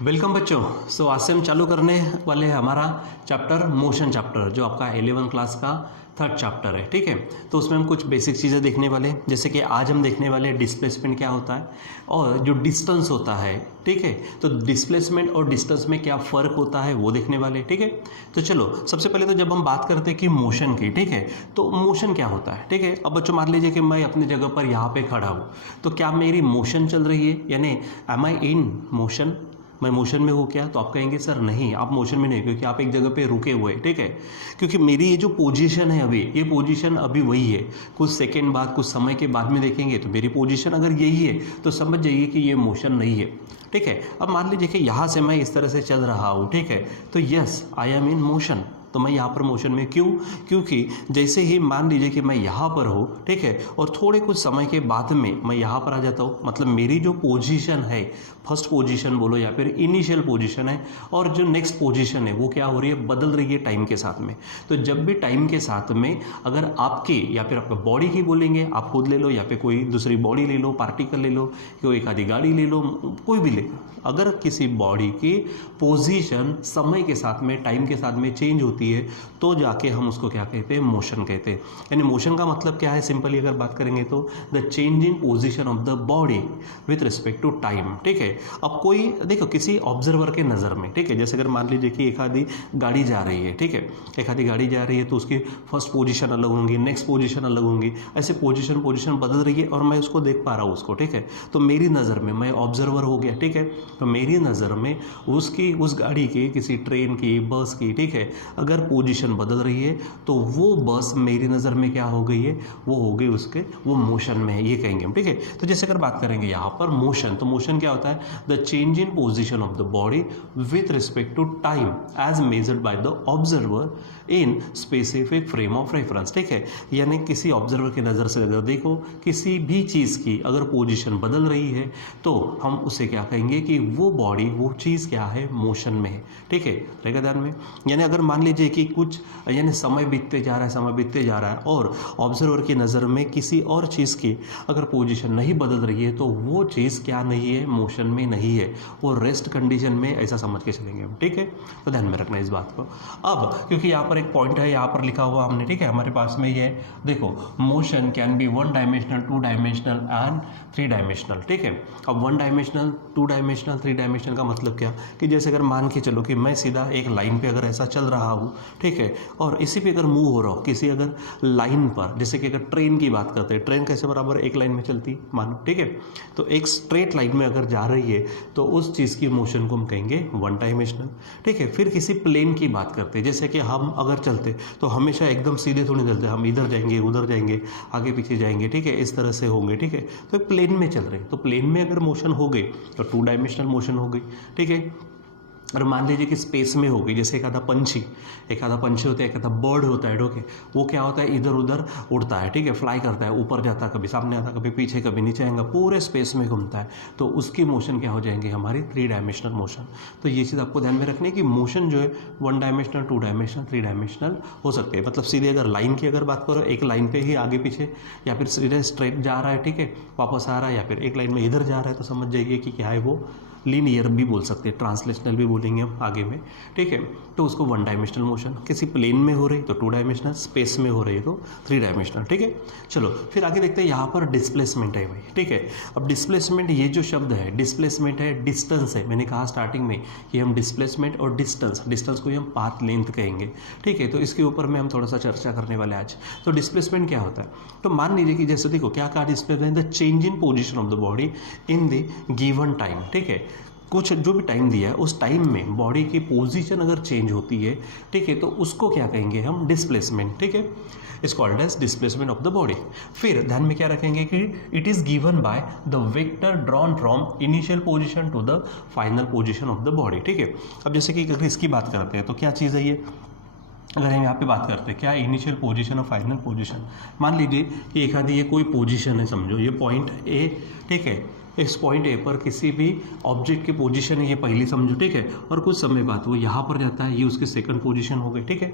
Welcome बच्चों। आज से हम चालू करने वाले हैं हमारा चैप्टर मोशन चैप्टर, जो आपका 11वीं क्लास का थर्ड चैप्टर है। ठीक है, तो उसमें हम कुछ बेसिक चीज़ें देखने वाले हैं, जैसे कि आज हम देखने वाले डिस्प्लेसमेंट क्या होता है और जो डिस्टेंस होता है। ठीक है, तो डिस्प्लेसमेंट और डिस्टेंस में क्या फ़र्क होता है वो देखने वाले। ठीक है, तो चलो सबसे पहले तो जब हम बात करते हैं कि मोशन की, ठीक है, तो मोशन क्या होता है। ठीक है, अब बच्चों मान लीजिए कि मैं अपनी जगह पर यहाँ पे खड़ा हूँ, तो क्या मेरी मोशन चल रही है, यानी एम आई इन मोशन, मैं मोशन में हूँ क्या? तो आप कहेंगे सर नहीं, आप मोशन में नहीं, क्योंकि आप एक जगह पे रुके हुए हैं। ठीक है, क्योंकि मेरी ये जो पोजीशन है अभी, ये पोजीशन अभी वही है। कुछ सेकंड बाद, कुछ समय के बाद में देखेंगे तो मेरी पोजीशन अगर यही है तो समझ जाइए कि ये मोशन नहीं है। ठीक है, अब मान लीजिए कि यहाँ से मैं इस तरह से चल रहा हूँ। ठीक है, तो yes I am in motion, तो मैं यहाँ पर मोशन में क्यों? क्योंकि जैसे ही मान लीजिए कि मैं यहाँ पर हूँ, ठीक है, और थोड़े कुछ समय के बाद में मैं यहाँ पर आ जाता हूँ, मतलब मेरी जो पोजीशन है, फर्स्ट पोजीशन बोलो या फिर इनिशियल पोजीशन है, और जो नेक्स्ट पोजीशन है वो क्या हो रही है, बदल रही है टाइम के साथ में। तो जब भी टाइम के साथ में अगर आपकी या फिर आपका बॉडी की बोलेंगे, आप खुद ले लो या फिर कोई दूसरी बॉडी ले लो, पार्टिकल ले लो, कोई एक आधी गाड़ी ले लो, कोई भी ले, अगर किसी बॉडी की पोजीशन समय के साथ में, टाइम के साथ में चेंज होती है, तो जाके हम उसको क्या कहते हैं, मोशन कहते हैं। यानी मोशन का मतलब क्या है, सिंपली अगर बात करेंगे तो the change in position of the body with respect to time. ठीक है, अब कोई देखो किसी ऑब्जर्वर के नज़र में, ठीक है, जैसे अगर मान लीजिए कि एक आधी गाड़ी जा रही है, ठीक है, एक आधी गाड़ी जा रही है, तो उसकी फर्स्ट पोजीशन अलग होंगी, नेक्स्ट पोजीशन अलग होंगी, ऐसे पोजीशन बदल रही है और मैं उसको देख पा रहा हूँ उसको। ठीक है, तो मेरी नज़र में, मैं ऑब्जर्वर हो गया। ठीक है, तो मेरी नज़र में उसकी, उस गाड़ी की, किसी ट्रेन की, बस की, ठीक है, अगर पोजीशन बदल रही है तो वो बस मेरी नज़र में क्या हो गई है, वो हो गई उसके, वो मोशन में है, ये कहेंगे हम। ठीक है, तो जैसे अगर बात करेंगे यहाँ पर मोशन, तो मोशन क्या होता है, the change in position of the body with respect to time as measured by the observer in specific frame of reference. ठीक है, यानी किसी ऑब्जर्वर की नज़र से अगर देखो किसी भी चीज़ की अगर पोजीशन बदल रही है तो हम उसे क्या कहेंगे कि वो बॉडी, वो चीज़ क्या है, मोशन में है। ठीक है, रहेगा ध्यान में। यानी अगर मान लीजिए कि कुछ, यानी समय बीतते जा रहा है, समय बीतते जा रहा है और ऑब्जर्वर की नज़र में किसी और चीज़ की अगर पोजीशन नहीं बदल रही है तो वो चीज़ क्या नहीं है, मोशन में नहीं है, वो रेस्ट कंडीशन में, ऐसा समझ के चलेंगे हम। ठीक है, तो ध्यान में रखना इस बात को। अब क्योंकि यहाँ पर एक पॉइंट है, यहाँ पर लिखा हुआ हमने, ठीक है, हमारे पास में ये देखो, motion can be 1 dimensional, 2 dimensional and 3 dimensional. ठीक है, अब 1 डायमेंशनल, 2 डायमेंशनल, 3 डायमेंशनल का मतलब क्या, कि जैसे अगर मान के चलो कि मैं सीधा एक लाइन पे अगर ऐसा चल रहा हूँ, ठीक है, और इसी पे अगर मूव हो रहा हूँ किसी अगर लाइन पर, जैसे कि अगर ट्रेन की बात करते हैं, ट्रेन कैसे बराबर एक लाइन में चलती मानो, ठीक है, तो एक स्ट्रेट लाइन में अगर जा रही है तो उस चीज़ की मोशन को हम कहेंगे 1 डायमेंशनल। ठीक है, फिर किसी प्लेन की बात करते हैं, जैसे कि हम अगर चलते तो हमेशा एकदम सीधे थोड़ी चलते, हम इधर जाएंगे, उधर जाएंगे, आगे पीछे जाएंगे, ठीक है, इस तरह से होंगे। ठीक है, तो प्लेन में चल रहे, तो प्लेन में अगर मोशन हो गई तो 2 डायमेंशनल मोशन हो गई। ठीक है, और मान लीजिए कि स्पेस में हो गई, जैसे एक आधा पंछी होता है, एक आधा बर्ड होता है, ओके, वो क्या होता है, इधर उधर उड़ता है, ठीक है, फ्लाई करता है, ऊपर जाता है, कभी सामने आता है, कभी पीछे, कभी नीचे आएगा, पूरे स्पेस में घूमता है, तो उसकी मोशन क्या हो जाएंगे, हमारी 3 डायमेंशनल मोशन। तो ये चीज़ आपको ध्यान में रखनी है कि मोशन जो है 1 डायमेंशनल, 2 डायमेंशनल, 3 डायमेंशनल हो सकते हैं। मतलब सीधे अगर लाइन की अगर बात करो, एक लाइन पे ही आगे पीछे, या फिर सीधे स्ट्रेट जा रहा है, ठीक है, वापस आ रहा है, या फिर एक लाइन में इधर जा रहा है, तो समझ जाइए कि क्या है, वो लीनियर भी बोल सकते हैं, ट्रांसलेशनल भी बोलेंगे हम आगे में। ठीक है, तो उसको 1 डायमेंशनल मोशन, किसी प्लेन में हो रही तो 2 डायमेंशनल, स्पेस में हो रही तो 3 डायमेंशनल। ठीक है, चलो फिर आगे देखते हैं, यहाँ पर डिस्प्लेसमेंट है भाई। ठीक है, अब डिस्प्लेसमेंट, ये जो शब्द है डिस्प्लेसमेंट है, डिस्टेंस है, मैंने कहा स्टार्टिंग में कि हम डिस्प्लेसमेंट और डिस्टेंस को ही हम पाथ लेंथ कहेंगे। ठीक है, तो इसके ऊपर में हम थोड़ा सा चर्चा करने वाले आज। तो डिस्प्लेसमेंट क्या होता है, तो मान लीजिए कि जैसे देखो क्या कहा, displacement the change in position of the body in the given time. ठीक है, कुछ जो भी टाइम दिया है उस टाइम में बॉडी की पोजीशन अगर चेंज होती है, ठीक है, तो उसको क्या कहेंगे हम, डिस्प्लेसमेंट। ठीक है, is called as displacement of the body. फिर ध्यान में क्या रखेंगे कि it is given by the vector drawn from initial position to the final position of the body. ठीक है, अब जैसे कि अगर इसकी बात करते हैं तो क्या चीज़ है ये, अगर हम यहाँ पे बात करते हैं क्या, इनिशियल पोजीशन और फाइनल पोजीशन। मान लीजिए कि एक आधी ये कोई पोजीशन है, समझो ये पॉइंट ए, ठीक है, इस पॉइंट ए पर किसी भी ऑब्जेक्ट की पोजीशन है, ये पहली समझो। ठीक है, और कुछ समय बाद वो यहाँ पर जाता है, ये उसकी सेकंड पोजीशन हो गई। ठीक है,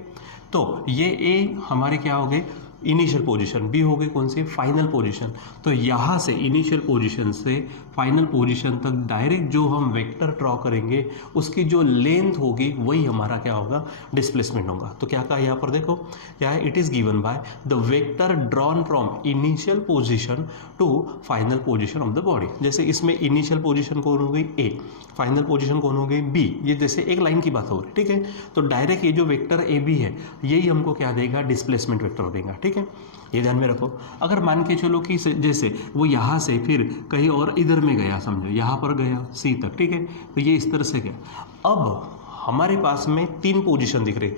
तो ये ए हमारे क्या हो गए, इनिशियल पोजीशन, बी हो गई कौन सी फाइनल पोजीशन। तो यहाँ से इनिशियल पोजीशन से फाइनल पोजीशन तक डायरेक्ट जो हम वेक्टर ड्रॉ करेंगे उसकी जो लेंथ होगी वही हमारा क्या होगा डिस्प्लेसमेंट होगा। तो क्या कहा यहाँ पर देखो क्या है, it is given by the vector drawn from initial position to final position of the body. जैसे इसमें इनिशियल पोजीशन कौन हो गई ए, फाइनल पोजीशन कौन हो गई बी, ये जैसे एक लाइन की बात हो रही है, ठीक है। तो डायरेक्ट ये जो वेक्टर ए बी है यही हमको क्या देगा डिस्प्लेसमेंट वेक्टर देगा, ठीक है। ये ध्यान में रखो। अगर मान के चलो कि जैसे वो यहाँ से फिर कहीं और इधर में गया, समझो यहाँ पर गया सी तक, ठीक है, तो ये इस तरह से गया। अब हमारे पास में 3 पोजीशन दिख रही,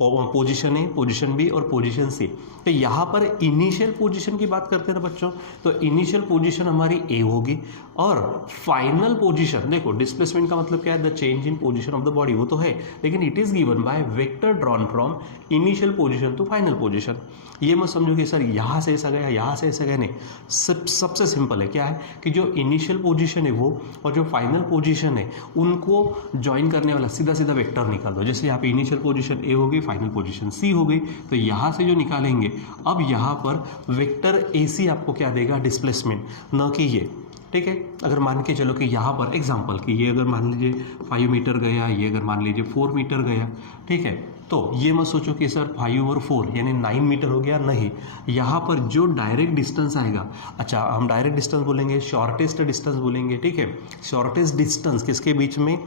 पोजीशन ए, पोजीशन बी और पोजीशन सी। तो यहाँ पर इनिशियल पोजीशन की बात करते हैं ना बच्चों, तो इनिशियल पोजीशन हमारी ए होगी और फाइनल पोजीशन देखो डिस्प्लेसमेंट का मतलब क्या है, the change in position of the body, वो तो है, लेकिन it is given by vector drawn from initial position to final position. ये मत समझो कि सर यहाँ से ऐसा गया यहाँ से ऐसा गया, नहीं, सबसे सिंपल है क्या है कि जो इनिशियल पोजीशन है वो और जो फाइनल पोजीशन है उनको ज्वाइन करने वाला सीधा सीधा वेक्टर निकाल दो। जैसे यहाँ पे इनिशियल पोजीशन ए हो गई, फाइनल पोजीशन सी हो गई, तो यहाँ से जो निकालेंगे अब यहाँ पर वेक्टर ए सी आपको क्या देगा डिस्प्लेसमेंट, न कि ये, ठीक है। अगर मान के चलो कि यहाँ पर एग्जांपल कि ये अगर मान लीजिए 5 मीटर गया, ये अगर मान लीजिए 4 मीटर गया, ठीक है, तो ये मत सोचो कि सर 5 और 4 यानी 9 मीटर हो गया, नहीं, यहाँ पर जो डायरेक्ट डिस्टेंस आएगा, अच्छा हम डायरेक्ट डिस्टेंस बोलेंगे, शॉर्टेस्ट डिस्टेंस बोलेंगे, ठीक है। शॉर्टेस्ट डिस्टेंस किसके बीच में,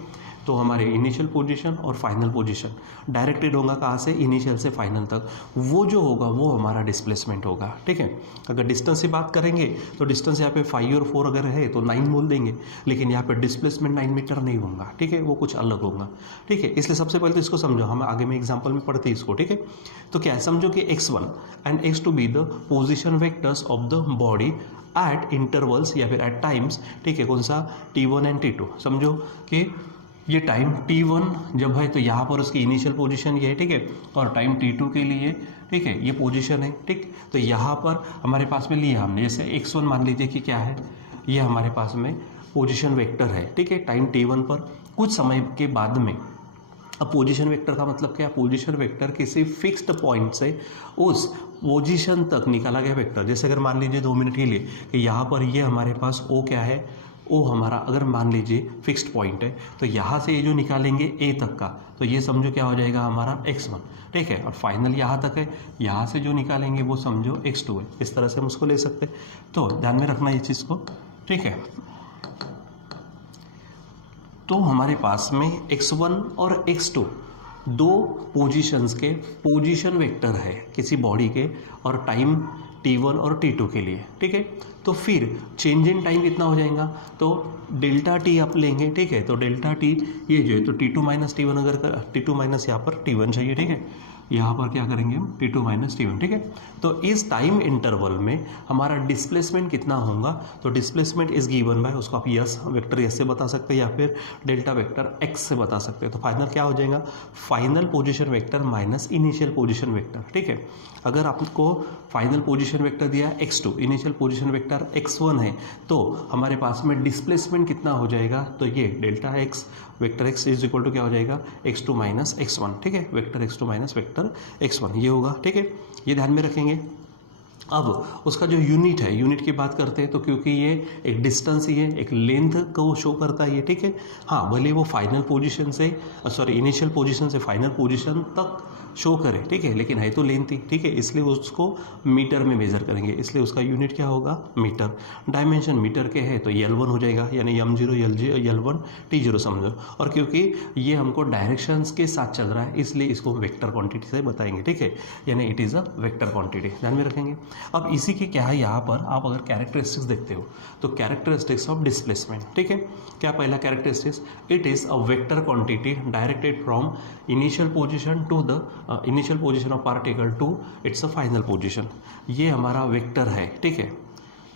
तो हमारे इनिशियल पोजीशन और फाइनल पोजीशन डायरेक्टेड होगा कहाँ से, इनिशियल से फाइनल तक, वो जो होगा वो हमारा डिस्प्लेसमेंट होगा, ठीक है। अगर डिस्टेंस से बात करेंगे तो डिस्टेंस यहाँ पे 5 और 4 अगर है तो 9 बोल देंगे, लेकिन यहाँ पे डिस्प्लेसमेंट 9 मीटर नहीं होगा, ठीक है, वो कुछ अलग होगा, ठीक है। इसलिए सबसे पहले तो इसको समझो, हम आगे में एग्जाम्पल में पढ़ते हैं इसको, ठीक है। तो क्या है, समझो कि x1 and x2 be the position vectors of the body at intervals या फिर एट टाइम्स, ठीक है, कौन सा T1 एंड T2। समझो कि ये टाइम T1 जब है तो यहाँ पर उसकी इनिशियल पोजीशन ये है, ठीक है, और टाइम T2 के लिए, ठीक है, ये पोजीशन है, ठीक। तो यहाँ पर हमारे पास में लिया हमने, जैसे x1 मान लीजिए कि क्या है, ये हमारे पास में पोजीशन वेक्टर है, ठीक है, टाइम T1 पर कुछ समय के बाद में। अब पोजीशन वेक्टर का मतलब क्या है, पोजीशन वेक्टर किसी फिक्स्ड पॉइंट से उस पोजीशन तक निकाला गया वेक्टर। जैसे अगर मान लीजिए 2 मिनट के लिए कि यहाँ पर ये हमारे पास ओ क्या है, ओ हमारा अगर मान लीजिए फिक्स्ड पॉइंट है, तो यहाँ से ये जो निकालेंगे ए तक का, तो ये समझो क्या हो जाएगा हमारा x1, ठीक है, और फाइनल यहाँ तक है, यहाँ से जो निकालेंगे वो समझो x2 है। इस तरह से हम उसको ले सकते हैं, तो ध्यान में रखना ये चीज़ को, ठीक है। तो हमारे पास में x1 और x2 दो पोजीशंस के पोजीशन वेक्टर है किसी बॉडी के, और टाइम T1 और T2 के लिए, ठीक है। तो फिर चेंज इन टाइम कितना हो जाएगा, तो डेल्टा टी आप लेंगे, ठीक है, तो डेल्टा टी ये जो है तो T2 माइनस T1, अगर T2 माइनस यहाँ पर T1 चाहिए, ठीक है, यहाँ पर क्या करेंगे हम T2 माइनस T1, ठीक है। तो इस टाइम इंटरवल में हमारा डिस्प्लेसमेंट कितना होगा, तो डिस्प्लेसमेंट इज गिवन बाय, उसको आप यस वेक्टर यस से बता सकते हैं या फिर डेल्टा वेक्टर एक्स से बता सकते हैं। तो फाइनल क्या हो जाएगा, final position vector minus initial position vector, ठीक है। अगर आपको फाइनल पोजीशन वेक्टर दिया है x2, initial position vector x1 है, तो हमारे पास में डिस्प्लेसमेंट कितना हो जाएगा, तो ये delta x vector x is equal to क्या हो जाएगा x2 माइनस x1, ठीक है, vector x2 minus vector x1 ये होगा, ठीक है, ये ध्यान में रखेंगे। अब उसका जो यूनिट है, यूनिट की बात करते हैं, तो क्योंकि ये एक डिस्टेंस ही है, एक लेंथ को शो करता है ये, ठीक है। हाँ, भले वो फाइनल पोजीशन से इनिशियल पोजीशन से फाइनल पोजीशन तक शो करे, ठीक है, लेकिन है तो लेंथ ही, ठीक है, इसलिए उसको मीटर में मेजर करेंगे, इसलिए उसका यूनिट क्या होगा मीटर। डायमेंशन मीटर के है तो L1 हो जाएगा, यानी M0 L1 T0 समझो। और क्योंकि ये हमको डायरेक्शंस के साथ चल रहा है इसलिए इसको वेक्टर क्वांटिटी से बताएंगे, ठीक है, यानी it is a vector quantity, ध्यान में रखेंगे। अब इसी के क्या है, यहाँ पर आप अगर कैरेक्टरिस्टिक्स देखते हो तो कैरेक्टरिस्टिक्स ऑफ डिस्प्लेसमेंट, ठीक है, क्या पहला characteristics, it is a vector quantity directed from initial position to the initial position of particle to its a final position. ये हमारा वेक्टर है, ठीक है,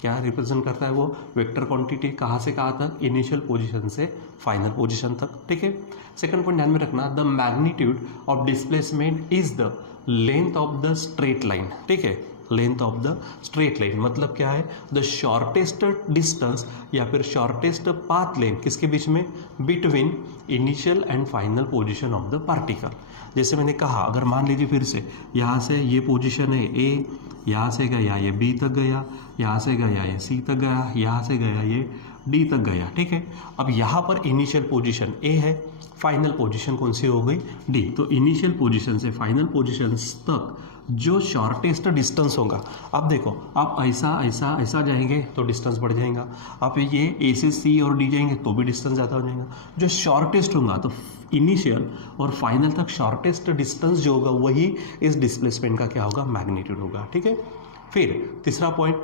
क्या रिप्रेजेंट करता है वो वेक्टर क्वांटिटी, कहाँ से कहाँ तक, इनिशियल पोजीशन से फाइनल पोजीशन तक, ठीक है। सेकंड पॉइंट ध्यान में रखना, the magnitude of displacement is the length of the straight line, ठीक है, length of the straight line. मतलब क्या है, द शॉर्टेस्ट डिस्टेंस या फिर शॉर्टेस्ट पाथ लेंथ किसके बीच में, between initial and final position of the particle. जैसे मैंने कहा, अगर मान लीजिए फिर से यहाँ से ये पोजीशन है ए, यहाँ से गया ये बी तक गया, यहाँ से गया ये सी तक गया, यहाँ से गया ये डी तक गया, ठीक है। अब यहाँ पर इनिशियल पोजीशन ए है, फाइनल पोजीशन कौन सी हो गई, डी। तो इनिशियल पोजीशन से फाइनल पोजीशन तक जो शॉर्टेस्ट डिस्टेंस होगा, अब देखो आप ऐसा ऐसा ऐसा जाएंगे तो डिस्टेंस बढ़ जाएगा, आप ये ए से सी और डी जाएंगे तो भी डिस्टेंस ज़्यादा हो जाएगा। जो शॉर्टेस्ट होगा तो इनिशियल और फाइनल तक शॉर्टेस्ट डिस्टेंस जो होगा वही इस डिस्प्लेसमेंट का क्या होगा, मैग्नीट्यूड होगा, ठीक है। फिर तीसरा point,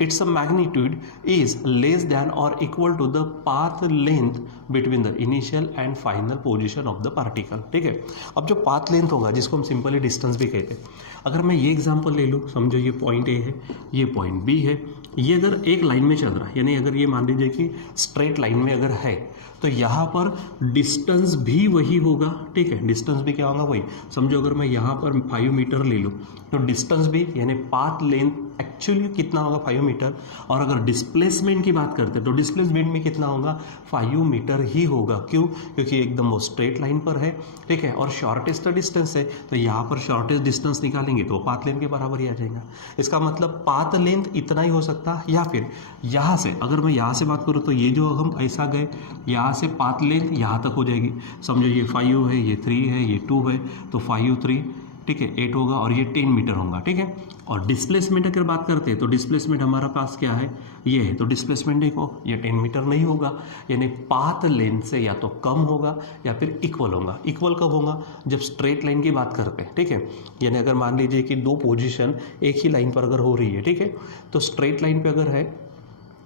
its magnitude is less than और equal to the path length between the initial and final position of the particle, ठीक है। अब जो पाथ लेंथ होगा जिसको हम सिंपली डिस्टेंस भी कहते हैं, अगर मैं ये एग्जांपल ले लूँ, समझो ये पॉइंट ए है, ये पॉइंट बी है, ये अगर एक लाइन में चल रहा है, यानी अगर ये मान लीजिए कि स्ट्रेट लाइन में अगर है तो यहाँ पर डिस्टेंस भी वही होगा, ठीक है। डिस्टेंस भी क्या होगा, वही। समझो अगर मैं यहाँ पर 5 मीटर ले लूँ तो डिस्टेंस भी यानी पाथ लेंथ एक्चुअली कितना होगा, 5 मीटर। और अगर डिस्प्लेसमेंट की बात करते हैं तो डिस्प्लेसमेंट में कितना होगा, 5 मीटर ही होगा। क्यों, क्योंकि एकदम वो स्ट्रेट लाइन पर है, ठीक है, और शॉर्टेस्ट डिस्टेंस है, तो यहाँ पर शॉर्टेस्ट डिस्टेंस निकालेंगे तो पाथ लेंथ के बराबर ही आ जाएगा। इसका मतलब पाथ लेंथ इतना ही हो सकता है, या फिर यहाँ से अगर मैं यहाँ से बात करूँ तो ये जो हम ऐसा गए, यहाँ से पाथ लेंथ यहाँ तक हो जाएगी। समझो ये 5 है, ये 3 है, ये 2 है, तो 5 3, ठीक है, 8 होगा और ये 10 मीटर होगा, ठीक है। और डिस्प्लेसमेंट अगर बात करते हैं तो डिस्प्लेसमेंट हमारा पास क्या है, ये है, तो डिस्प्लेसमेंट देखो ये 10 मीटर नहीं होगा, यानी पाथ लेंथ से या तो कम होगा या फिर इक्वल होगा। इक्वल कब होगा, जब स्ट्रेट लाइन की बात करते हैं, ठीक है। यानी अगर मान लीजिए कि दो पोजीशन एक ही लाइन पर अगर हो रही है, ठीक है, तो स्ट्रेट लाइन पे अगर है,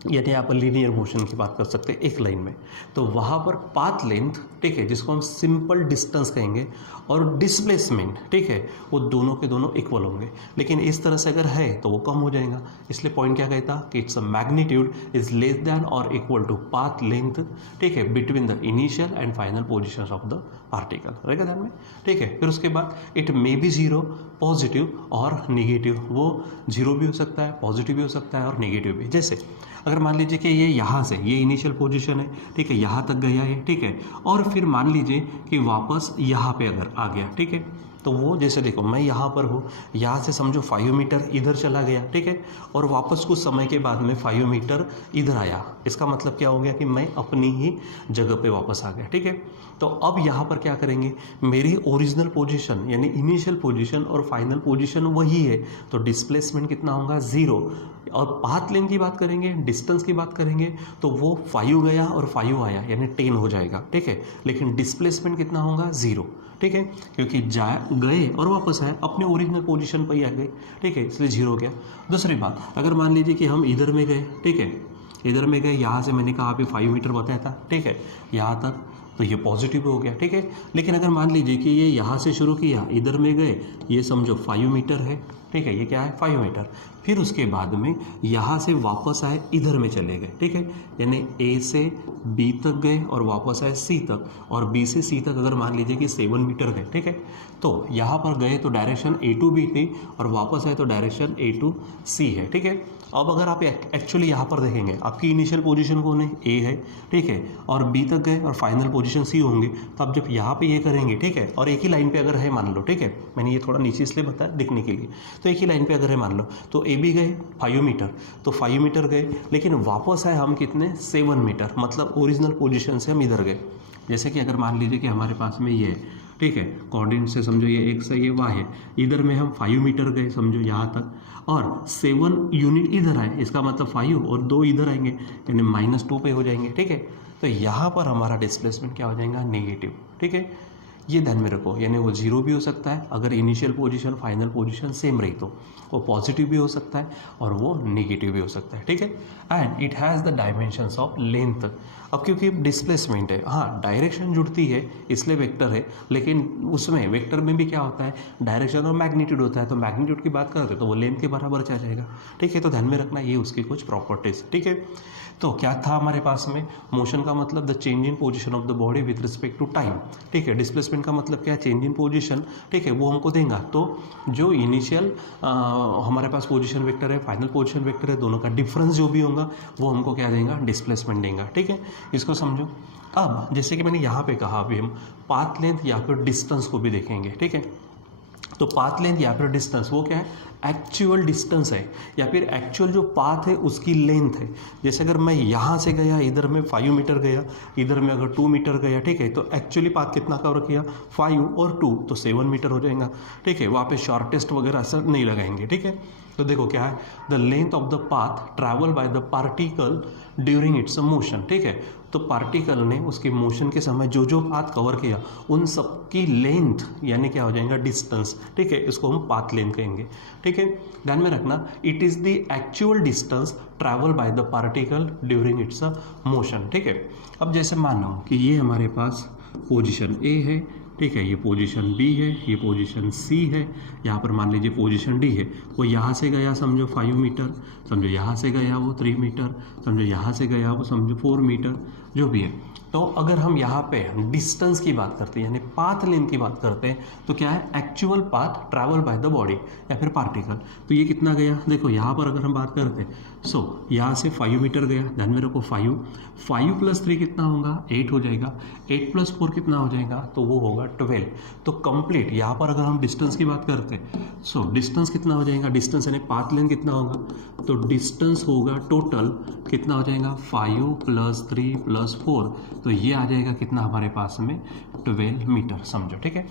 यानी आप लीनियर मोशन की बात कर सकते हैं एक लाइन में, तो वहाँ पर पाथ लेंथ, ठीक है, जिसको हम सिंपल डिस्टेंस कहेंगे, और डिस्प्लेसमेंट, ठीक है, वो दोनों के दोनों इक्वल होंगे। लेकिन इस तरह से अगर है तो वो कम हो जाएगा। इसलिए पॉइंट क्या कहता कि it's a magnitude is less than और इक्वल टू पाथ लेंथ, ठीक है, between the initial and final position of the particle, रहेगा ध्यान में, ठीक है। फिर उसके बाद it may be zero, positive और निगेटिव। वो जीरो भी हो सकता है, पॉजिटिव भी हो सकता है और निगेटिव भी। जैसे अगर मान लीजिए कि ये यहाँ से, ये इनिशियल पोजीशन है, ठीक है, यहाँ तक गया है, ठीक है, और फिर मान लीजिए कि वापस यहाँ पे अगर आ गया, ठीक है, तो वो जैसे देखो मैं यहाँ पर हूँ, यहाँ से समझो 5 मीटर इधर चला गया, ठीक है, और वापस कुछ समय के बाद में 5 मीटर इधर आया। इसका मतलब क्या हो गया कि मैं अपनी ही जगह पे वापस आ गया, ठीक है। तो अब यहाँ पर क्या करेंगे, मेरी ओरिजिनल पोजीशन यानी इनिशियल पोजीशन और फाइनल पोजीशन वही है, तो डिस्प्लेसमेंट कितना होगा, 0। और पाथ लेंथ की बात करेंगे, डिस्टेंस की बात करेंगे, तो वो 5 गया और 5 आया, यानी 10 हो जाएगा, ठीक है। लेकिन डिस्प्लेसमेंट कितना होगा, 0, ठीक है, क्योंकि गए और वापस आए, अपने ओरिजिनल पोजीशन पर ही आ गए, ठीक है, इसलिए 0 हो गया। दूसरी बात, अगर मान लीजिए कि हम इधर में गए, ठीक है, इधर में गए, यहाँ से मैंने कहा अभी 5 मीटर बताया था, ठीक है, यहाँ तक, तो ये पॉजिटिव हो गया, ठीक है। लेकिन अगर मान लीजिए कि ये यहाँ से शुरू किया, इधर में गए, ये समझो 5 मीटर है, ठीक है, ये क्या है, 5 मीटर, फिर उसके बाद में यहाँ से वापस आए, इधर में चले गए, ठीक है, यानी ए से बी तक गए और वापस आए सी तक, और बी से सी तक अगर मान लीजिए कि 7 मीटर गए, ठीक है, तो यहाँ पर गए तो डायरेक्शन A to B थी और वापस आए तो डायरेक्शन A to C है, ठीक है। अब अगर आप एक्चुअली यहाँ पर देखेंगे, आपकी इनिशियल पोजीशन कौन है, A है, ठीक है, और B तक गए और फाइनल पोजीशन C होंगे, तो आप जब यहाँ पे ये करेंगे, ठीक है, और एक ही लाइन पे अगर है मान लो, ठीक है, मैंने ये थोड़ा नीचे इसलिए बताया दिखने के लिए, तो एक ही लाइन पे अगर है मान लो, तो A B गए 5 मीटर, तो 5 मीटर गए, लेकिन वापस आए हम कितने, 7 मीटर, मतलब ओरिजिनल पोजीशन से हम इधर गए। जैसे कि अगर मान लीजिए कि हमारे पास में ये है, ठीक है, कोऑर्डिनेट से समझो ये x है, ये y है, इधर में हम 5 मीटर गए समझो यहाँ तक, और 7 यूनिट इधर आए, इसका मतलब 5 और 2 इधर आएंगे, यानी -2 पे हो जाएंगे, ठीक है। तो यहाँ पर हमारा डिस्प्लेसमेंट क्या हो जाएगा, नेगेटिव, ठीक है। ये ध्यान में रखो, यानी वो 0 भी हो सकता है अगर initial position final position same रही, तो वो पॉजिटिव भी हो सकता है और वो नेगेटिव भी हो सकता है, ठीक है। And it has the dimensions of length. अब क्योंकि डिस्प्लेसमेंट है, हाँ डायरेक्शन जुड़ती है इसलिए वेक्टर है, लेकिन उसमें वेक्टर में भी क्या होता है, डायरेक्शन और मैग्नीट्यूड होता है, तो मैग्नीट्यूड की बात करते हैं तो वो लेंथ के बराबर आ जाएगा, ठीक है। तो ध्यान में रखना ये उसकी कुछ प्रॉपर्टीज, ठीक है। तो क्या था हमारे पास में, मोशन का मतलब the change in position of the body with respect to time, ठीक है। डिस्प्लेसमेंट का मतलब क्या है, चेंज इन पोजीशन, ठीक है, वो हमको देगा। तो जो इनिशियल हमारे पास पोजीशन वेक्टर है, फाइनल पोजीशन वेक्टर है, दोनों का डिफरेंस जो भी होगा वो हमको क्या देगा, डिस्प्लेसमेंट देगा, ठीक है। इसको समझो। अब जैसे कि मैंने यहाँ पे कहा, अभी हम पाथ लेंथ या फिर डिस्टेंस को भी देखेंगे, ठीक है। तो पाथ लेंथ या फिर डिस्टेंस वो क्या है, एक्चुअल डिस्टेंस है या फिर एक्चुअल जो पाथ है उसकी लेंथ है। जैसे अगर मैं यहाँ से गया, इधर में 5 मीटर गया, इधर में अगर 2 मीटर गया, ठीक है, तो एक्चुअली पाथ कितना कवर किया, 5 और 2 तो 7 मीटर हो जाएगा, ठीक है। वहाँ पे शॉर्टेस्ट वगैरह असर नहीं लगाएंगे, ठीक है। तो देखो क्या है, the length of the path travel by the particle during its motion, ठीक है। तो पार्टिकल ने उसके मोशन के समय जो जो पाथ कवर किया उन सब की लेंथ यानी क्या हो जाएगा, डिस्टेंस, ठीक है। इसको हम पाथ लेंथ कहेंगे, ठीक है। ध्यान में रखना, it is the actual distance travel by the particle during its motion, ठीक है। अब जैसे मानो कि ये हमारे पास पोजीशन ए है, ठीक है, ये पोजीशन बी है, ये पोजीशन सी है, यहाँ पर मान लीजिए पोजीशन डी है। वो यहाँ से गया समझो 5 मीटर, समझो यहाँ से गया वो 3 मीटर, समझो यहाँ से गया वो समझो 4 मीटर, जो भी है। तो अगर हम यहाँ पे डिस्टेंस की बात करते हैं यानी पाथ लेंथ की बात करते हैं तो क्या है, actual path travel by the body या फिर पार्टिकल। तो ये कितना गया, देखो यहाँ पर अगर हम बात करते हैं, सो यहाँ से 5 मीटर गया, ध्यान में रखो 5 प्लस 3 कितना होगा, 8 हो जाएगा, 8 प्लस 4 कितना हो जाएगा, तो वो होगा 12। तो कंप्लीट यहाँ पर अगर हम डिस्टेंस की बात करते हैं, सो डिस्टेंस कितना हो जाएगा, डिस्टेंस यानी पाथ लेंथ कितना होगा, तो डिस्टेंस होगा टोटल कितना हो जाएगा, 5 प्लस 3 प्लस 4, तो ये आ जाएगा कितना हमारे पास में 12 मीटर, समझो, ठीक है।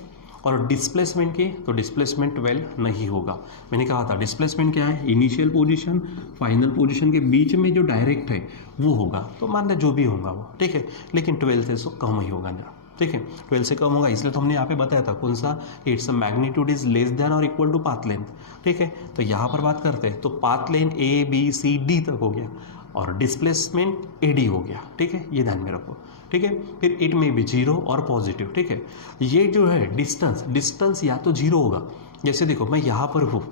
और डिस्प्लेसमेंट की, तो डिस्प्लेसमेंट 12 नहीं होगा। मैंने कहा था डिस्प्लेसमेंट क्या है, इनिशियल पोजीशन फाइनल पोजीशन के बीच में जो डायरेक्ट है वो होगा, तो मान लें जो भी होगा वो, ठीक है। लेकिन 12 से तो कम ही होगा ना, ठीक है, 12 से कम होगा, इसलिए तो हमने यहाँ पे बताया था कौन सा, it's magnitude is less than और इक्वल टू पाथ लेंथ, ठीक है। तो यहाँ पर बात करते हैं तो पाथ लेंथ ABCD तक हो गया और डिस्प्लेसमेंट AD हो गया, ठीक है, ये ध्यान में रखो, ठीक है। फिर इट में भी 0 और पॉजिटिव, ठीक है। ये जो है डिस्टेंस या तो 0 होगा, जैसे देखो मैं यहाँ पर हूँ,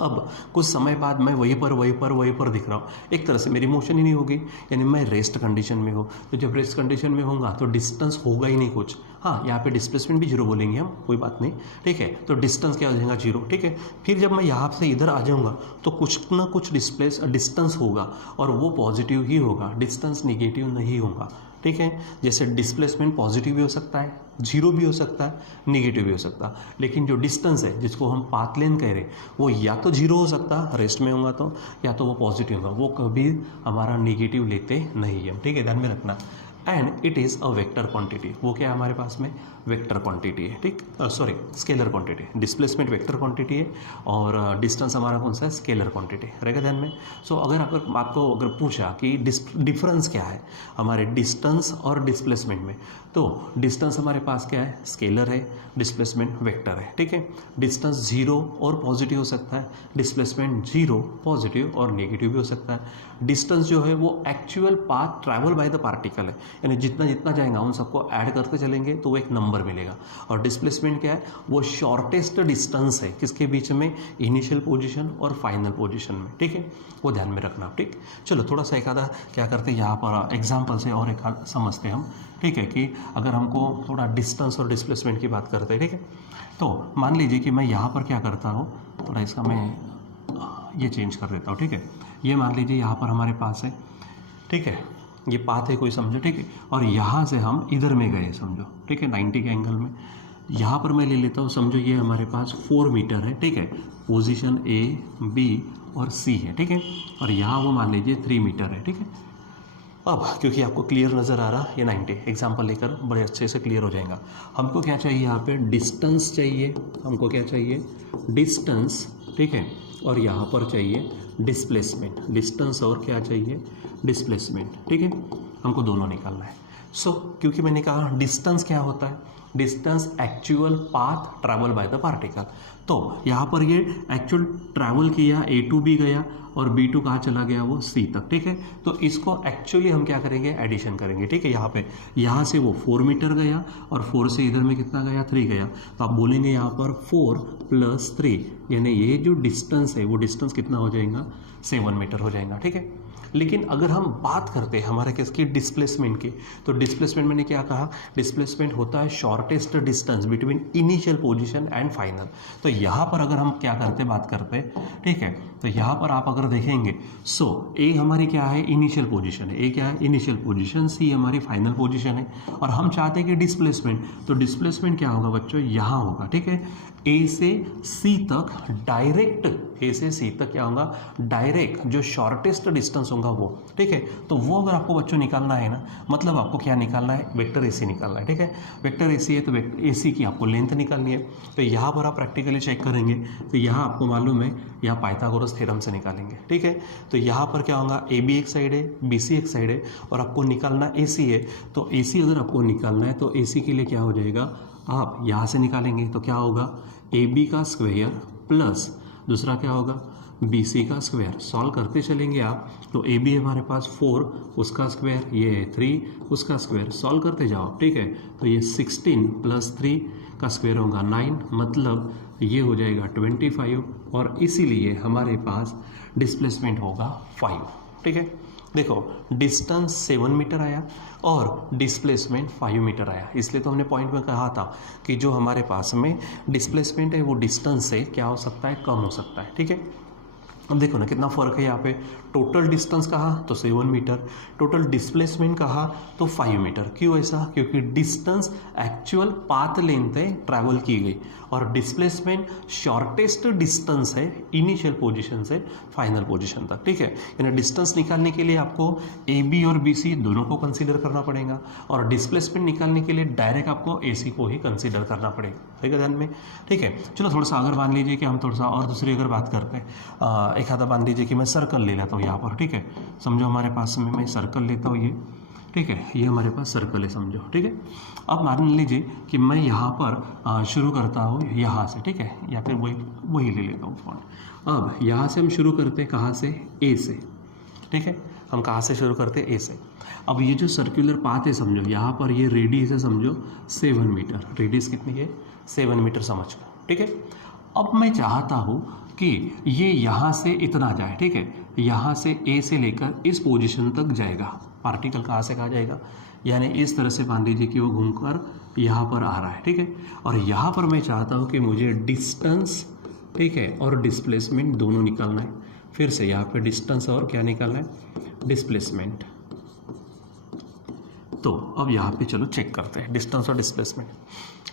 अब कुछ समय बाद मैं वहीं पर दिख रहा हूँ, एक तरह से मेरी मोशन ही नहीं होगी, यानी मैं रेस्ट कंडीशन में हूँ। तो जब रेस्ट कंडीशन में होगा तो डिस्टेंस होगा ही नहीं कुछ, हाँ, यहाँ पे डिस्प्लेसमेंट भी 0 बोलेंगे हम, कोई बात नहीं, ठीक है। तो डिस्टेंस क्या हो जाएगा, 0, ठीक है। फिर जब मैं यहाँ से इधर आ जाऊँगा तो कुछ ना कुछ डिस्टेंस होगा और वो पॉजिटिव ही होगा, डिस्टेंस निगेटिव नहीं होगा, ठीक है। जैसे डिस्प्लेसमेंट पॉजिटिव भी हो सकता है, 0 भी हो सकता है, निगेटिव भी हो सकता है, लेकिन जो डिस्टेंस है जिसको हम पाथ लेंथ कह रहे हैं वो या तो 0 हो सकता है रेस्ट में होगा तो, या तो वो पॉजिटिव होगा, वो कभी हमारा निगेटिव लेते नहीं है, ठीक है, ध्यान में रखना। And it is a vector quantity, वो क्या है हमारे पास में, वेक्टर क्वांटिटी है, ठीक, sorry scalar quantity. Displacement vector quantity है और डिस्टेंस हमारा कौन सा है, स्केलर क्वांटिटी रहेगा, ध्यान में। सो अगर आपको अगर पूछा कि डिफरेंस क्या है हमारे डिस्टेंस और डिस्प्लेसमेंट में, तो डिस्टेंस हमारे पास क्या है, स्केलर है, डिस्प्लेसमेंट वेक्टर है, ठीक है। डिस्टेंस 0 और पॉजिटिव हो सकता है, डिस्प्लेसमेंट 0 पॉजिटिव और नेगेटिव भी हो सकता है। डिस्टेंस जो है वो actual path travel by the particle है, यानी जितना जितना जाएगा उन सबको ऐड करते चलेंगे तो वो एक नंबर मिलेगा। और डिस्प्लेसमेंट क्या है, वो शॉर्टेस्ट डिस्टेंस है किसके बीच में, इनिशियल पोजीशन और फाइनल पोजीशन में, ठीक है, वो ध्यान में रखना, ठीक। चलो थोड़ा सा एक आधा क्या करते हैं यहाँ पर एग्जाम्पल से और एक समझते हैं हम, ठीक है, कि अगर हमको थोड़ा डिस्टेंस और डिस्प्लेसमेंट की बात करते हैं, ठीक है। तो मान लीजिए कि मैं यहाँ पर क्या करता हूँ, थोड़ा इसका मैं ये चेंज कर देता हूँ, ठीक है। ये मान लीजिए यहाँ पर हमारे पास है, ठीक है, ये पाथ है कोई समझो, ठीक है, और यहाँ से हम इधर में गए समझो, ठीक है, 90 के एंगल में। यहाँ पर मैं ले लेता हूँ, समझो ये हमारे पास 4 मीटर है, ठीक है, पोजीशन A B और C है, ठीक है, और यहाँ वो मान लीजिए 3 मीटर है, ठीक है। अब क्योंकि आपको क्लियर नज़र आ रहा, ये 90 एग्जाम्पल लेकर बड़े अच्छे से क्लियर हो जाएगा। हमको क्या चाहिए यहाँ पे, डिस्टेंस चाहिए, हमको क्या चाहिए, डिस्टेंस, ठीक है, और यहाँ पर चाहिए डिस्प्लेसमेंट, डिस्टेंस और क्या चाहिए, डिस्प्लेसमेंट, ठीक है, हमको दोनों निकालना है। सो क्योंकि मैंने कहा डिस्टेंस क्या होता है, distance actual path travel by the particle, तो यहाँ पर ये एक्चुअल ट्रैवल किया, A to B गया और B to कहाँ चला गया, वो C तक, ठीक है। तो इसको एक्चुअली हम क्या करेंगे, एडिशन करेंगे, ठीक है। यहाँ पे यहाँ से वो 4 मीटर गया और 4 से इधर में कितना गया, 3 गया, तो आप बोलेंगे यहाँ पर 4 प्लस 3, यानी ये जो डिस्टेंस है वो डिस्टेंस कितना हो जाएगा, 7 मीटर हो जाएगा, ठीक है। लेकिन अगर हम बात करते हैं हमारे किसकी डिस्प्लेसमेंट की, तो डिस्प्लेसमेंट मैंने क्या कहा, डिस्प्लेसमेंट होता है shortest distance between initial position and final. तो यहाँ पर अगर हम क्या करते बात करते हैं, ठीक है, तो यहाँ पर आप अगर देखेंगे सो ए हमारी क्या है, इनिशियल पोजीशन है, ए क्या है, इनिशियल पोजीशन, सी हमारी फाइनल पोजीशन है, और हम चाहते हैं कि डिस्प्लेसमेंट, तो डिस्प्लेसमेंट क्या होगा बच्चों, यहाँ होगा, ठीक है, ए से सी तक डायरेक्ट, ए से सी तक क्या होगा, डायरेक्ट जो शॉर्टेस्ट डिस्टेंस होगा वो, ठीक है। तो वो अगर आपको बच्चों निकालना है ना, मतलब आपको क्या निकालना है, वेक्टर एसी निकालना है, ठीक है, वेक्टर एसी है तो एसी की आपको लेंथ निकालनी है। तो यहाँ पर आप प्रैक्टिकली चेक करेंगे तो यहाँ आपको मालूम है, यहाँ पाइथागोरस थ्योरम से निकालेंगे, ठीक है। तो यहाँ पर क्या होगा, ए बी एक साइड है, बी सी एक साइड है, और आपको निकालना ए सी है। तो ए सी अगर आपको निकालना है तो ए सी के लिए क्या हो जाएगा, आप यहाँ से निकालेंगे तो क्या होगा, ए बी का स्क्वायर प्लस दूसरा क्या होगा, बी सी का स्क्वायर, सॉल्व करते चलेंगे आप। तो ए बी हमारे पास 4, उसका स्क्वायर ये है 3, उसका स्क्वायर, सॉल्व करते जाओ, ठीक है। तो ये 16 प्लस 3 का स्क्वायर होगा 9, मतलब ये हो जाएगा 25, और इसीलिए हमारे पास डिस्प्लेसमेंट होगा 5, ठीक है। देखो डिस्टेंस 7 मीटर आया और डिस्प्लेसमेंट 5 मीटर आया, इसलिए तो हमने पॉइंट में कहा था कि जो हमारे पास में डिस्प्लेसमेंट है वो डिस्टेंस से क्या हो सकता है, कम हो सकता है, ठीक है। अब देखो ना कितना फ़र्क है यहाँ पे, टोटल डिस्टेंस कहा तो 7 मीटर, टोटल डिस्प्लेसमेंट कहा तो 5 मीटर। क्यों ऐसा, क्योंकि डिस्टेंस एक्चुअल पाथ लेंथ है ट्रैवल की गई, और डिस्प्लेसमेंट शॉर्टेस्ट डिस्टेंस है इनिशियल पोजीशन से फाइनल पोजीशन तक, ठीक है। यानी डिस्टेंस निकालने के लिए आपको ए बी और बी सी दोनों को कंसीडर करना पड़ेगा, और डिस्प्लेसमेंट निकालने के लिए डायरेक्ट आपको ए सी को ही कंसीडर करना पड़ेगा, ठीक है ध्यान में, ठीक है। चलो थोड़ा सा अगर मान लीजिए कि हम थोड़ा सा और दूसरी अगर बात करते हैं, एक आधा मान लीजिए कि मैं सर्कल ले लेता हूँ यहाँ पर, ठीक है, समझो हमारे पास में मैं सर्कल लेता हूँ ये, ठीक है, ये हमारे पास सर्कल है समझो, ठीक है। अब मान लीजिए कि मैं यहाँ पर शुरू करता हूँ यहाँ से, ठीक है, या फिर वही ले लेता हूँ फॉन्ट। अब यहाँ से हम शुरू करते हैं कहाँ से, ए से, ठीक है, हम कहाँ से शुरू करते हैं, ए से। अब ये जो सर्कुलर पाथ है समझो, यहाँ पर ये रेडियस है समझो 7 मीटर, रेडियस कितनी है 7 मीटर समझ को, ठीक है। अब मैं चाहता हूँ कि ये यहाँ से इतना जाए, ठीक है, यहाँ से ए से लेकर इस पोजीशन तक जाएगा, पार्टिकल कहाँ से कहाँ जाएगा, यानी इस तरह से मान लीजिए कि वो घूमकर यहाँ पर आ रहा है, ठीक है। और यहाँ पर मैं चाहता हूँ कि मुझे डिस्टेंस, ठीक है, और डिस्प्लेसमेंट दोनों निकालना है। फिर से यहाँ पे डिस्टेंस और क्या निकालना है, डिस्प्लेसमेंट। तो अब यहाँ पे चलो चेक करते हैं डिस्टेंस और डिस्प्लेसमेंट।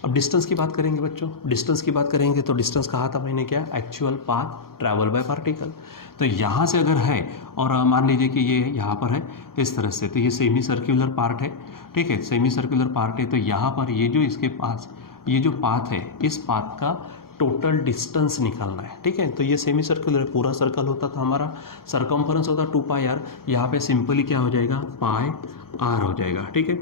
अब डिस्टेंस की बात करेंगे बच्चों, डिस्टेंस की बात करेंगे तो डिस्टेंस कहा था मैंने क्या, actual path travel by particle. तो यहाँ से अगर है और मान लीजिए कि ये यहाँ पर है इस तरह से, तो ये सेमी सर्कुलर पार्ट है, ठीक है, सेमी सर्कुलर पार्ट है। तो यहाँ पर ये जो इसके पास ये जो पाथ है, इस पाथ का टोटल डिस्टेंस निकालना है, ठीक है। तो ये सेमी सर्कुलर पूरा सर्कल होता था हमारा, सरकमफरेंस होता 2πr, यहाँ पे सिंपली क्या हो जाएगा, πr हो जाएगा, ठीक है।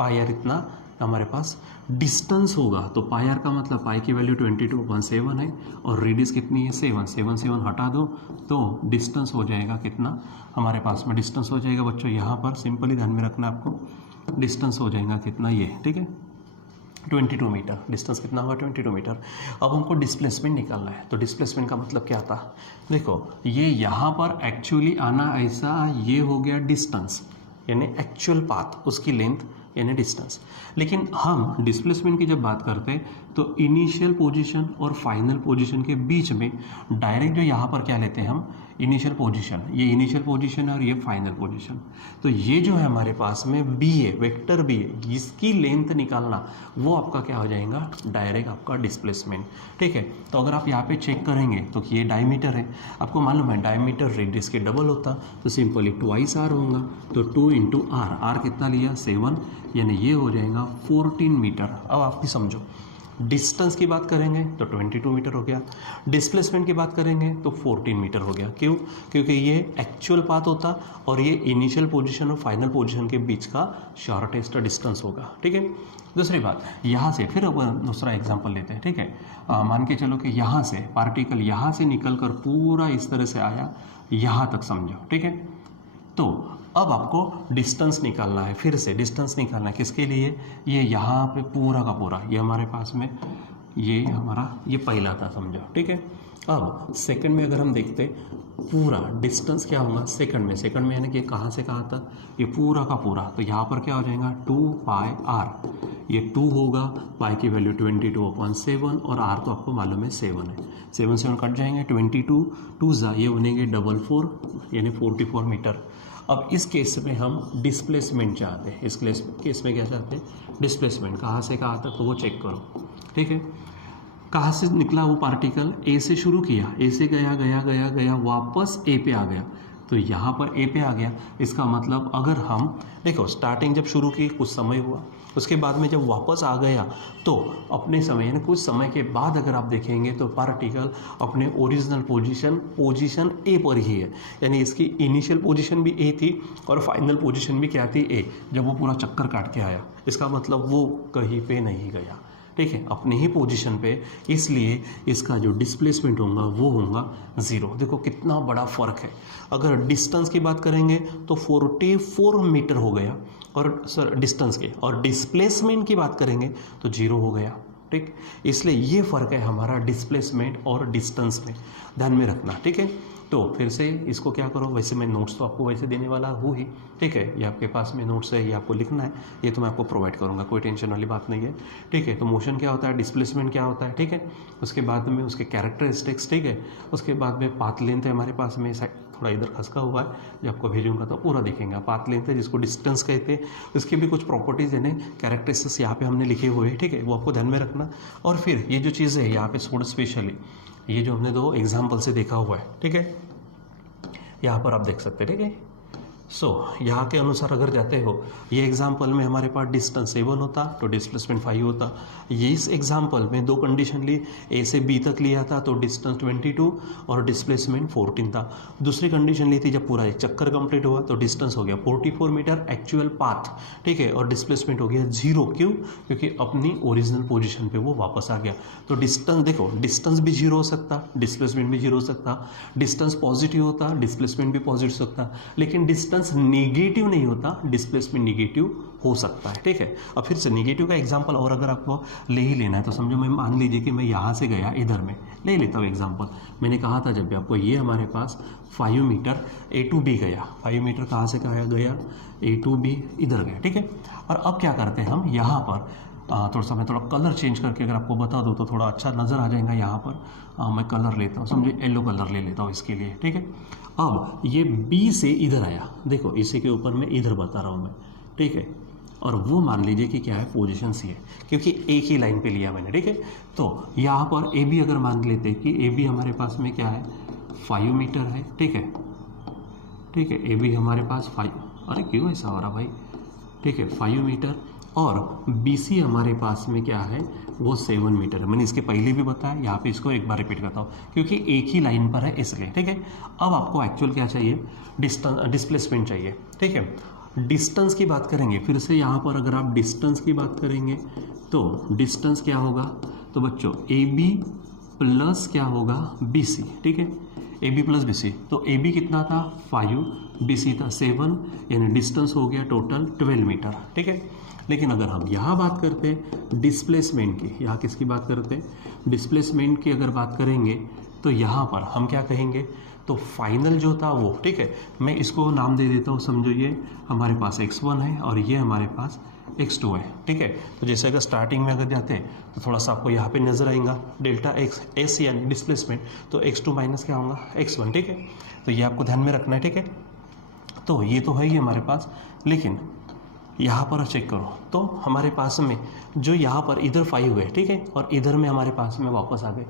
πr इतना हमारे पास डिस्टेंस होगा, तो πr का मतलब पाई की वैल्यू 22/7 है, और रेडियस कितनी है 7, 7 हटा दो तो डिस्टेंस हो जाएगा कितना हमारे पास में, डिस्टेंस हो जाएगा बच्चों, यहाँ पर सिंपली ध्यान में रखना आपको, डिस्टेंस हो जाएगा कितना ये, ठीक है, 22 मीटर। डिस्टेंस कितना होगा, 22 मीटर। अब हमको डिस्प्लेसमेंट निकालना है, तो डिस्प्लेसमेंट का मतलब क्या था, देखो ये यहाँ पर एक्चुअली आना ऐसा, ये हो गया डिस्टेंस यानी एक्चुअल पाथ, उसकी लेंथ यानी डिस्टेंस। लेकिन हम डिस्प्लेसमेंट की जब बात करते हैं तो इनिशियल पोजीशन और फाइनल पोजीशन के बीच में डायरेक्ट जो यहाँ पर क्या लेते हैं हम, इनिशियल पोजीशन, ये इनिशियल पोजीशन है और ये फाइनल पोजीशन। तो ये जो है हमारे पास में बी है, वेक्टर बी है, इसकी लेंथ निकालना वो आपका क्या हो जाएगा, डायरेक्ट आपका डिस्प्लेसमेंट, ठीक है। तो अगर आप यहाँ पे चेक करेंगे तो ये डायमीटर है, आपको मालूम है डायमीटर रेडियस के डबल होता, तो सिंपली 2r होगा, तो 2 × r, r कितना लिया 7, यानी ये हो जाएगा 14 मीटर। अब आप भी समझो, डिस्टेंस की बात करेंगे तो 22 मीटर हो गया, डिस्प्लेसमेंट की बात करेंगे तो 14 मीटर हो गया। क्यों, क्योंकि ये एक्चुअल पाथ होता और ये इनिशियल पोजीशन और फाइनल पोजीशन के बीच का शॉर्टेस्ट डिस्टेंस होगा, ठीक है। दूसरी बात, यहाँ से फिर दूसरा एग्जांपल लेते हैं, ठीक है। मान के चलो कि यहाँ से पार्टिकल यहाँ से निकल कर पूरा इस तरह से आया यहाँ तक समझो, ठीक है। तो अब आपको डिस्टेंस निकालना है, फिर से डिस्टेंस निकालना है किसके लिए, ये यहाँ पे पूरा का पूरा, ये हमारे पास में ये हमारा ये पहला था समझो, ठीक है। अब सेकंड में अगर हम देखते पूरा डिस्टेंस क्या होगा सेकंड में यानी कि कहाँ से कहाँ तक, ये पूरा का पूरा, तो यहाँ पर क्या हो जाएगा 2 पाई r, ये 2 होगा, पाई की वैल्यू 22/7 और r तो आपको मालूम है 7 है, 7 कट जाएंगे, 22 2 ये बनेंगे 44 यानी 44 मीटर। अब इस केस में हम डिस्प्लेसमेंट चाहते हैं, इस केस में क्या चाहते हैं डिस्प्लेसमेंट, कहाँ से कहाँ तक तो वो चेक करो, ठीक है। कहाँ से निकला वो पार्टिकल, ए से शुरू किया, ए से गया गया गया गया वापस ए पे आ गया, तो यहाँ पर ए पे आ गया। इसका मतलब अगर हम देखो स्टार्टिंग जब शुरू की कुछ समय हुआ, उसके बाद में जब वापस आ गया तो अपने समय यानी कुछ समय के बाद अगर आप देखेंगे तो पार्टिकल अपने ओरिजिनल पोजीशन ए पर ही है, यानी इसकी इनिशियल पोजीशन भी ए थी और फाइनल पोजीशन भी क्या थी ए, जब वो पूरा चक्कर काट के आया। इसका मतलब वो कहीं पे नहीं गया, ठीक है, अपने ही पोजीशन पे, इसलिए इसका जो डिस्प्लेसमेंट होगा वो होगा 0। देखो कितना बड़ा फ़र्क है। अगर डिस्टेंस की बात करेंगे तो 44 मीटर हो गया, और सर डिस्टेंस के, और डिस्प्लेसमेंट की बात करेंगे तो 0 हो गया, ठीक। इसलिए ये फ़र्क है हमारा डिस्प्लेसमेंट और डिस्टेंस में, ध्यान में रखना, ठीक है। तो फिर से इसको क्या करो, वैसे मैं नोट्स तो आपको वैसे देने वाला हूँ ही, ठीक है, ये आपके पास में नोट्स है, ये आपको लिखना है, ये तो मैं आपको प्रोवाइड करूँगा, कोई टेंशन वाली बात नहीं है, ठीक है। तो मोशन क्या होता है, डिस्प्लेसमेंट क्या होता है, ठीक है, उसके बाद में उसके कैरेक्टरिस्टिक्स, ठीक है, उसके बाद में पाथ लेंथ है हमारे पास में, थोड़ा इधर खसका हुआ है, जब आपको भेजूंगा तो पूरा देखेंगे। पाथ लेंथ है जिसको डिस्टेंस कहते हैं, उसकी भी कुछ प्रॉपर्टीज़ यानी कैरेक्टरिस्टिक्स यहाँ पे हमने लिखे हुए हैं, ठीक है, वो आपको ध्यान में रखना। और फिर ये जो चीज़ है यहाँ पे थोड़ा स्पेशली ये जो हमने 2 एग्जाम्पल से देखा हुआ है, ठीक है, यहाँ पर आप देख सकते हैं, ठीक है। सो यहाँ के अनुसार अगर जाते हो, ये एग्जाम्पल में हमारे पास डिस्टेंस 7 होता तो डिस्प्लेसमेंट 5 होता। ये इस एग्जाम्पल में 2 कंडीशन ली, ए से बी तक लिया था तो डिस्टेंस 22 और डिस्प्लेसमेंट 14 था। दूसरी कंडीशन ली थी जब पूरा एक चक्कर कंप्लीट हुआ तो डिस्टेंस हो गया 44 मीटर एक्चुअल पाथ, ठीक है, और डिस्प्लेसमेंट हो गया 0। क्यों? क्योंकि अपनी ओरिजिनल पोजिशन पर वो वापस आ गया। तो डिस्टेंस देखो, डिस्टेंस भी 0 हो सकता, डिस्प्लेसमेंट भी 0 हो सकता, डिस्टेंस पॉजिटिव होता, डिस्प्लेसमेंट भी पॉजिटिव हो सकता, लेकिन डिस्टेंस नेगेटिव नहीं होता, डिस्प्लेसमेंट नेगेटिव हो सकता है, ठीक है। अब फिर से नेगेटिव का एग्जांपल और अगर आपको ले ही लेना है तो समझो, मैं मान लीजिए कि मैं यहाँ से गया इधर में ले लेता हूँ एग्जांपल। मैंने कहा था जब भी आपको, ये हमारे पास 5 मीटर ए टू बी गया, 5 मीटर कहाँ से कहाँ गया, ए टू बी इधर गया, ठीक है। और अब क्या करते हैं हम यहाँ पर, थोड़ा सा मैं थोड़ा कलर चेंज करके अगर आपको बता दूँ तो थोड़ा अच्छा नज़र आ जाएगा। यहाँ पर मैं कलर लेता हूँ, समझिए येलो कलर ले लेता हूँ इसके लिए, ठीक है। अब ये बी से इधर आया, देखो इसी के ऊपर मैं इधर बता रहा हूँ मैं, ठीक है, और वो मान लीजिए कि क्या है, पोजीशन सी है, क्योंकि एक ही लाइन पे लिया मैंने, ठीक है। तो यहाँ पर ए बी अगर मान लेते कि ए बी हमारे पास में क्या है 5 मीटर है, ठीक है, ठीक है, ए बी हमारे पास 5, अरे क्यों ऐसा हो रहा भाई, ठीक है, 5 मीटर, और बी सी हमारे पास में क्या है वो 7 मीटर है। मैंने इसके पहले भी बताया, यहाँ पे इसको एक बार रिपीट करता हूँ क्योंकि एक ही लाइन पर है इसलिए, ठीक है। अब आपको एक्चुअल क्या चाहिए, डिस्प्लेसमेंट चाहिए, ठीक है। डिस्टेंस की बात करेंगे फिर से, यहाँ पर अगर आप डिस्टेंस की बात करेंगे तो डिस्टेंस क्या होगा, तो बच्चों ए बी प्लस क्या होगा बी सी, ठीक है, A B plus B C. तो ए बी कितना था 5, बी सी था 7, यानी डिस्टेंस हो गया टोटल 12 मीटर, ठीक है। लेकिन अगर हम यहाँ बात करते हैं डिस्प्लेसमेंट की, यहाँ किसकी बात करते हैं डिस्प्लेसमेंट की अगर बात करेंगे तो यहाँ पर हम क्या कहेंगे, तो फाइनल जो था वो, ठीक है, मैं इसको नाम दे देता हूँ, समझो ये हमारे पास x1 है और ये हमारे पास x2 है, ठीक है। तो जैसे अगर स्टार्टिंग में अगर जाते हैं तो थोड़ा सा आपको यहाँ पे नजर आएगा डेल्टा एक्स एस यानी डिस्प्लेसमेंट, तो x2 माइनस क्या होगा x1, ठीक है। तो ये आपको ध्यान में रखना है, ठीक है। तो ये तो है ही हमारे पास, लेकिन यहाँ पर चेक करो तो हमारे पास में जो यहाँ पर इधर 5 है, ठीक है, और इधर में हमारे पास में वापस आ गए।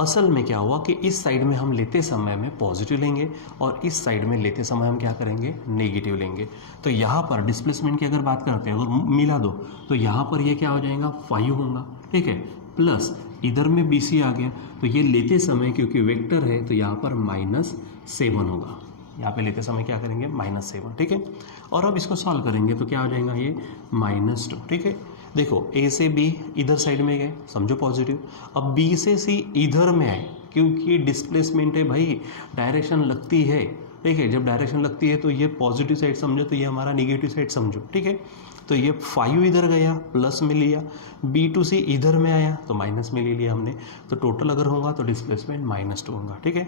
असल में क्या हुआ कि इस साइड में हम लेते समय में पॉजिटिव लेंगे और इस साइड में लेते समय हम क्या करेंगे नेगेटिव लेंगे। तो यहाँ पर डिस्प्लेसमेंट की अगर बात करते हैं, अगर मिला दो तो यहाँ पर ये क्या हो जाएगा 5 होगा, ठीक है, प्लस इधर में बी सी आ गया, तो ये लेते समय क्योंकि वेक्टर है तो यहाँ पर -7 होगा, यहाँ पे लेते समय क्या करेंगे -7, ठीक है। और अब इसको सॉल्व करेंगे तो क्या हो जाएगा ये -2, ठीक है। देखो ए से बी इधर साइड में गए, समझो पॉजिटिव, अब बी से सी इधर में आए क्योंकि डिस्प्लेसमेंट है भाई, डायरेक्शन लगती है ठीक है। जब डायरेक्शन लगती है तो ये पॉजिटिव साइड समझो, तो ये हमारा निगेटिव साइड समझो, ठीक है। तो ये 5 इधर गया प्लस में लिया, B2C इधर में आया तो माइनस में ले लिया हमने, तो टोटल अगर होगा तो डिस्प्लेसमेंट -2 होगा, ठीक है,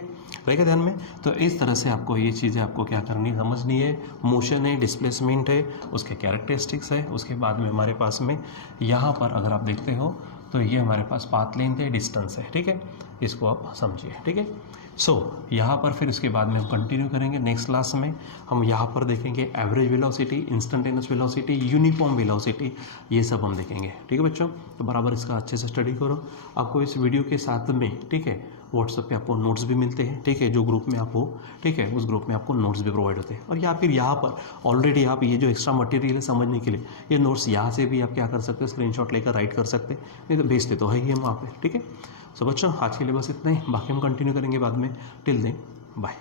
रहेगा ध्यान में। तो इस तरह से आपको ये चीज़ें आपको क्या करनी समझनी है, मोशन है, डिस्प्लेसमेंट है, उसके कैरेक्टरिस्टिक्स है, उसके बाद में हमारे पास में यहाँ पर अगर आप देखते हो तो ये हमारे पास पाथ लेंथ है, डिस्टेंस है, ठीक है, इसको आप समझिए, ठीक है। सो यहाँ पर फिर उसके बाद में हम कंटिन्यू करेंगे नेक्स्ट क्लास में। हम यहाँ पर देखेंगे average velocity, instantaneous velocity, uniform velocity, ये सब हम देखेंगे, ठीक है बच्चों। तो बराबर इसका अच्छे से स्टडी करो। आपको इस वीडियो के साथ में, ठीक है, व्हाट्सएप पे आपको नोट्स भी मिलते हैं, ठीक है, जो ग्रुप में आप हो, ठीक है, उस ग्रुप में आपको नोट्स भी प्रोवाइड होते हैं। और या फिर यहाँ पर ऑलरेडी आप ये जो एक्स्ट्रा मटेरियल है समझने के लिए, ये नोट्स यहाँ से भी आप क्या कर सकते हो, स्क्रीनशॉट लेकर राइट कर सकते हैं, नहीं तो भेजते तो है ही हम वहाँ पे, ठीक है। सो बच्चों आज के लिए बस इतना ही, बाकी हम कंटिन्यू करेंगे बाद में। Till then bye.